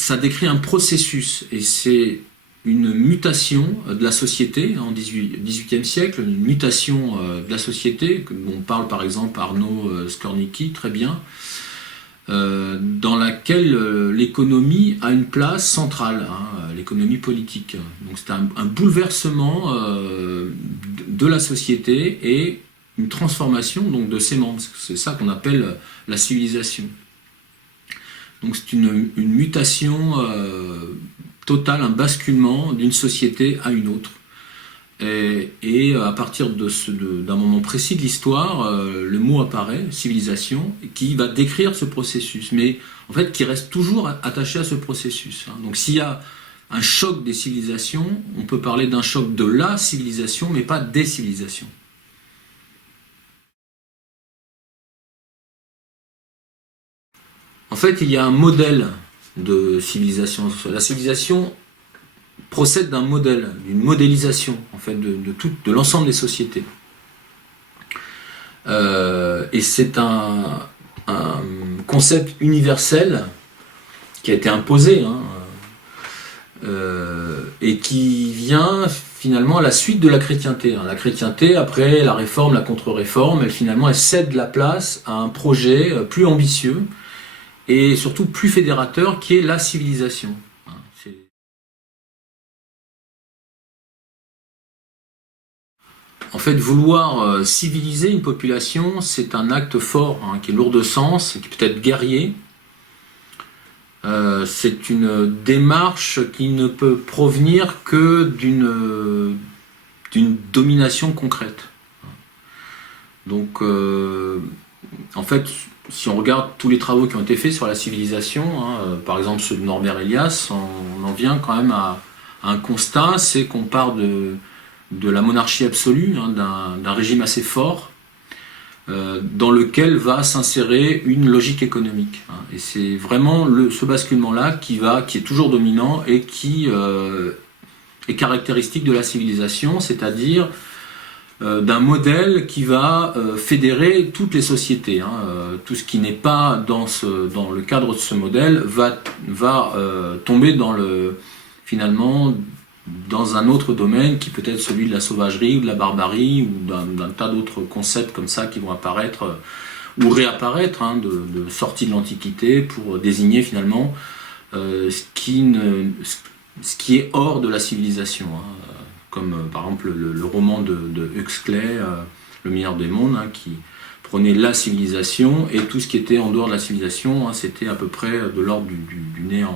ça décrit un processus, et c'est une mutation de la société en XVIIIe siècle, une mutation de la société, dont on parle par exemple Arnaud Skornicki très bien, dans laquelle l'économie a une place centrale, hein, l'économie politique. Donc c'est un bouleversement de la société et une transformation donc, de ses membres. C'est ça qu'on appelle la civilisation. Donc c'est une mutation totale, un basculement d'une société à une autre. Et à partir d'un moment précis de l'histoire, le mot apparaît, civilisation, qui va décrire ce processus, mais en fait qui reste toujours attaché à ce processus. Donc s'il y a un choc des civilisations, on peut parler d'un choc de la civilisation, mais pas des civilisations. En fait, il y a un modèle de civilisation. La civilisation procède d'un modèle, d'une modélisation en fait, de l'ensemble des sociétés. Et c'est un concept universel qui a été imposé et qui vient finalement à la suite de la chrétienté. La chrétienté, après la réforme, la contre-réforme, elle cède la place à un projet plus ambitieux et surtout plus fédérateur qui est la civilisation. En fait, vouloir civiliser une population, c'est un acte fort, qui est lourd de sens, qui peut être guerrier. C'est une démarche qui ne peut provenir que d'une domination concrète. Donc, en fait, si on regarde tous les travaux qui ont été faits sur la civilisation, par exemple ceux de Norbert Elias, on en vient quand même à un constat, c'est qu'on part de la monarchie absolue, d'un régime assez fort, dans lequel va s'insérer une logique économique. Et c'est vraiment ce basculement-là qui est toujours dominant et qui est caractéristique de la civilisation, c'est-à-dire d'un modèle qui va fédérer toutes les sociétés. Tout ce qui n'est pas dans le cadre de ce modèle va tomber finalement dans un autre domaine qui peut être celui de la sauvagerie ou de la barbarie ou d'un tas d'autres concepts comme ça qui vont apparaître ou réapparaître de sortie de l'Antiquité pour désigner finalement ce qui est hors de la civilisation. Comme par exemple le roman de Huxley, Le meilleur des mondes, qui prenait la civilisation et tout ce qui était en dehors de la civilisation, c'était à peu près de l'ordre du néant.